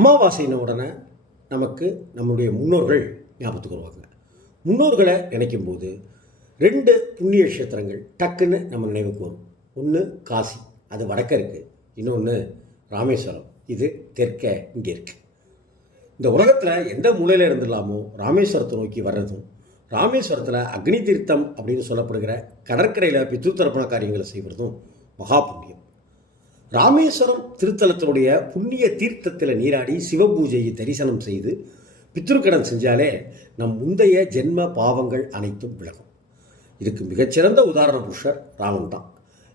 அமாவாசைன உடனே நமக்கு நம்முடைய முன்னோர்கள் ஞாபகத்துக்கு வருவாங்க. முன்னோர்களை நினைக்கும் போது ரெண்டு புண்ணிய கஷேத்திரங்கள் டக்குன்னு நம்ம நினைவுக்கு வரும். ஒன்று காசி அது வடக்க இருக்குது இன்னொன்று ராமேஸ்வரம். இது தெற்க இங்கே இருக்குது இந்த உலகத்தில் எந்த மூலையில் இருந்துடலாமோ ராமேஸ்வரத்தை நோக்கி வர்றதும் ராமேஸ்வரத்தில் அக்னி தீர்த்தம் அப்படின்னு சொல்லப்படுகிற கடற்கரையில் பித்ரு தர்ப்பண காரியங்களை செய்வதும் மகா புண்ணியம். ராமேஸ்வரம் திருத்தலத்தினுடைய புண்ணிய தீர்த்தத்தில் நீராடி சிவபூஜையை தரிசனம் செய்து பித்ருக்கடன் செஞ்சாலே நம் முந்தைய ஜென்ம பாவங்கள் அனைத்தும் விலகும். இதுக்கு மிகச்சிறந்த உதாரண புருஷர் ராமன் தான்.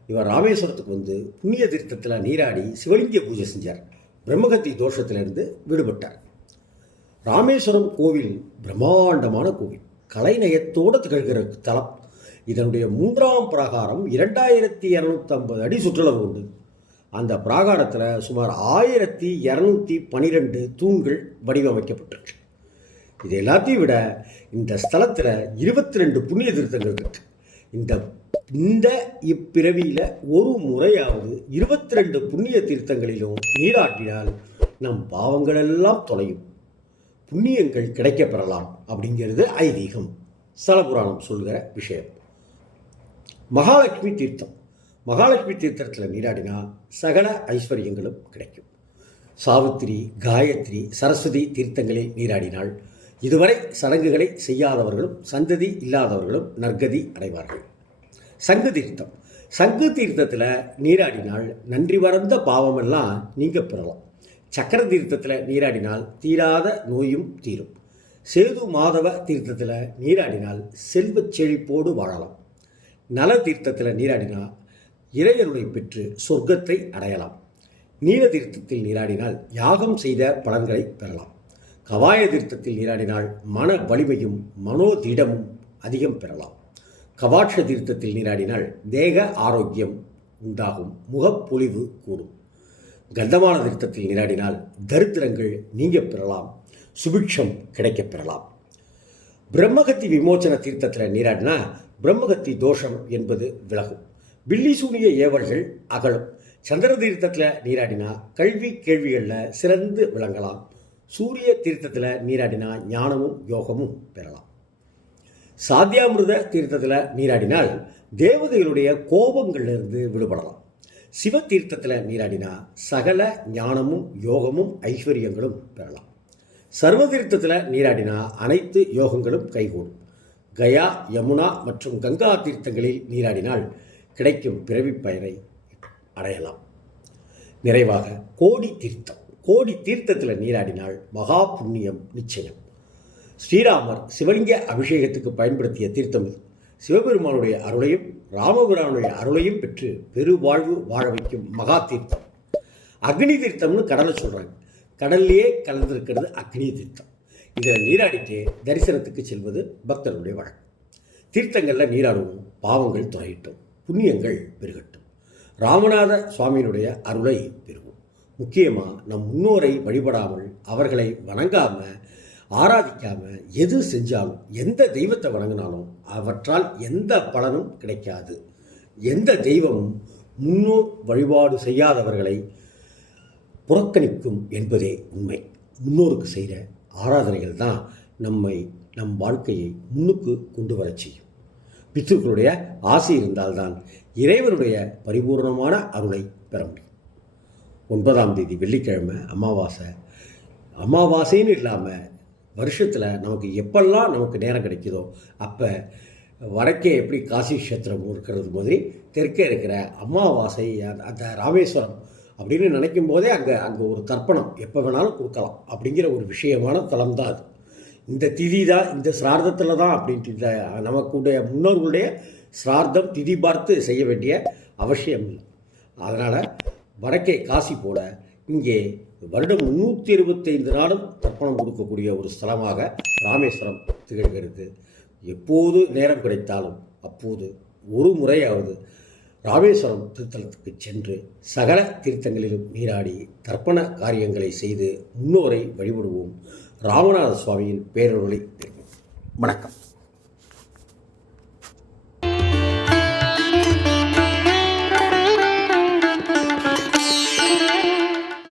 இவர் ராமேஸ்வரத்துக்கு வந்து புண்ணிய தீர்த்தத்தில் நீராடி சிவலிங்க பூஜை செஞ்சார். பிரம்மகத்தி தோஷத்திலிருந்து விடுபட்டார். ராமேஸ்வரம் கோவில் பிரம்மாண்டமான கோவில். கலைநயத்தோடு திகழ்கிற தலம். இதனுடைய மூன்றாம் பிரகாரம் இரண்டாயிரத்தி இரநூத்தம்பது அடி சுற்றுலா கொண்டு அந்த பிராகாரத்தில் சுமார் ஆயிரத்தி இரநூத்தி பனிரெண்டு தூண்கள் வடிவமைக்கப்பட்டிருக்கு. இது எல்லாத்தையும் விட இந்த ஸ்தலத்தில் இருபத்தி ரெண்டு புண்ணிய தீர்த்தங்கள் இருக்கு. இந்த இந்த இப்பிறவியில் ஒரு முறையாவது இருபத்தி ரெண்டு புண்ணிய தீர்த்தங்களிலும் நீராட்டினால் நம் பாவங்கள் எல்லாம் தொலையும். புண்ணியங்கள் கிடைக்கப் பெறலாம் அப்படிங்கிறது ஐதீகம். ஸ்தல புராணம் சொல்கிற விஷயம். மகாலட்சுமி தீர்த்தம். மகாலட்சுமி தீர்த்தத்தில் நீராடினா சகல ஐஸ்வர்யங்களும் கிடைக்கும். சாவித்திரி காயத்ரி சரஸ்வதி தீர்த்தங்களில் நீராடினால் இதுவரை சடங்குகளை செய்யாதவர்களும் சந்ததி இல்லாதவர்களும் நற்கதி அடைவார்கள். சங்கு தீர்த்தம். சங்கு தீர்த்தத்தில் நீராடினால் நன்றி மறந்த பாவமெல்லாம் நீங்க பெறலாம். சக்கர தீர்த்தத்தில் நீராடினால் தீராத நோயும் தீரும். சேது மாதவ தீர்த்தத்தில் நீராடினால் செல்வச் செழிப்போடு வாழலாம். நல தீர்த்தத்தில் நீராடினால் இறையருளை பெற்று சொர்க்கத்தை அடையலாம். நீல தீர்த்தத்தில் நீராடினால் யாகம் செய்த பலன்களை பெறலாம். கவாய தீர்த்தத்தில் நீராடினால் மன வலிமையும் மனோதிடமும் அதிகம் பெறலாம். கவாட்ச தீர்த்தத்தில் நீராடினால் தேக ஆரோக்கியம் உண்டாகும். முகப்பொலிவு கூடும். கந்தமான தீர்த்தத்தில் நீராடினால் தரித்திரங்கள் நீங்க பெறலாம். சுபிக்ஷம் கிடைக்கப் பெறலாம். பிரம்மகத்தி விமோச்சன தீர்த்தத்தில் நீராடினா பிரம்மகத்தி தோஷம் என்பது விலகும். பில்லி சூனிய ஏவல்கள் அகலும். சந்திர தீர்த்தத்தில் நீராடினா கல்வி கேள்விகளில் சிறந்து விளங்கலாம். சூரிய தீர்த்தத்தில் நீராடினா ஞானமும் யோகமும் பெறலாம். சாத்தியாமிருத தீர்த்தத்தில் நீராடினால் தேவதைகளுடைய கோபங்களிலிருந்து விடுபடலாம். சிவ தீர்த்தத்தில் நீராடினா சகல ஞானமும் யோகமும் ஐஸ்வர்யங்களும் பெறலாம். சர்வ தீர்த்தத்தில் நீராடினா அனைத்து யோகங்களும் கைகூடும். கயா யமுனா மற்றும் கங்கா தீர்த்தங்களில் நீராடினால் கிடைக்கும் பிறவி பயனை அடையலாம். நிறைவாக கோடி தீர்த்தம். கோடி தீர்த்தத்தில் நீராடினால் மகா புண்ணியம் நிச்சயம். ஸ்ரீராமர் சிவலிங்க அபிஷேகத்துக்கு பயன்படுத்திய தீர்த்தம் இது. சிவபெருமானுடைய அருளையும் ராமபுரானுடைய அருளையும் பெற்று பெருவாழ்வு வாழ வைக்கும் மகா தீர்த்தம். அக்னி தீர்த்தம்னு கடலை சொல்கிறாங்க கடல்லையே கலந்திருக்கிறது அக்னி தீர்த்தம். இதில் நீராடிட்டே தரிசனத்துக்கு செல்வது பக்தர்களுடைய வழக்கம். தீர்த்தங்களில் நீராடுவோம். பாவங்கள் துறையிட்டோம் புண்ணியங்கள் பெருகட்டும். ராமநாத சுவாமியினுடைய அருளை பெறுவோம். முக்கியமாக நம் முன்னோரை வழிபடாமல் அவர்களை வணங்காமல் ஆராதிக்காம எது செஞ்சாலும் எந்த தெய்வத்தை வணங்கினாலும் அவற்றால் எந்த பலனும் கிடைக்காது. எந்த தெய்வமும் முன்னோர் வழிபாடு செய்யாதவர்களை புறக்கணிக்கும் என்பதே உண்மை. முன்னோருக்கு செய்கிற ஆராதனைகள் தான் நம்மை நம் வாழ்க்கையை முன்னுக்கு கொண்டு வரச் செய்யும். பித்ருக்களுடைய ஆசை இருந்தால்தான் இறைவனுடைய பரிபூர்ணமான அருளை பெற முடியும். ஒன்பதாம் தேதி வெள்ளிக்கிழமை அமாவாசை. அமாவாசைன்னு இல்லாமல் வருஷத்தில் நமக்கு எப்பெல்லாம் நமக்கு நேரம் கிடைக்குதோ அப்போ வடக்கே எப்படி காசி கஷேத்திரம் இருக்கிறது மாதிரி தெற்கே இருக்கிற அமாவாசை அந்த- ராமேஸ்வரம் அப்படின்னு நினைக்கும் போதே அங்கே அங்கே ஒரு தர்ப்பணம் எப்போ வேணாலும் கொடுக்கலாம் அப்படிங்கிற ஒரு விஷயமான தளம் தான் அது. இந்த திதி தான் இந்த சிரார்த்தத்தில் தான் அப்படின்ட்டு இந்த நமக்குடைய முன்னோர்களுடைய சிரார்த்தம் திதி பார்த்து செய்ய வேண்டிய அவசியம் இல்லை. அதனால் வடக்கே காசி போல இங்கே வருடம் முந்நூற்றி இருபத்தைந்து நாளும் தர்ப்பணம் கொடுக்கக்கூடிய ஒரு ஸ்தலமாக ராமேஸ்வரம் திகழ்கிறது. எப்போது நேரம் கிடைத்தாலும் அப்போது ஒரு முறையாவது ராமேஸ்வரம் திருத்தலத்துக்கு சென்று சகல தீர்த்தங்களிலும் நீராடி தர்ப்பண காரியங்களை செய்து முன்னோரை வழிபடுவோம். ராமநாத சுவாமியின் பேரொருளை பெறுவோம். வணக்கம்.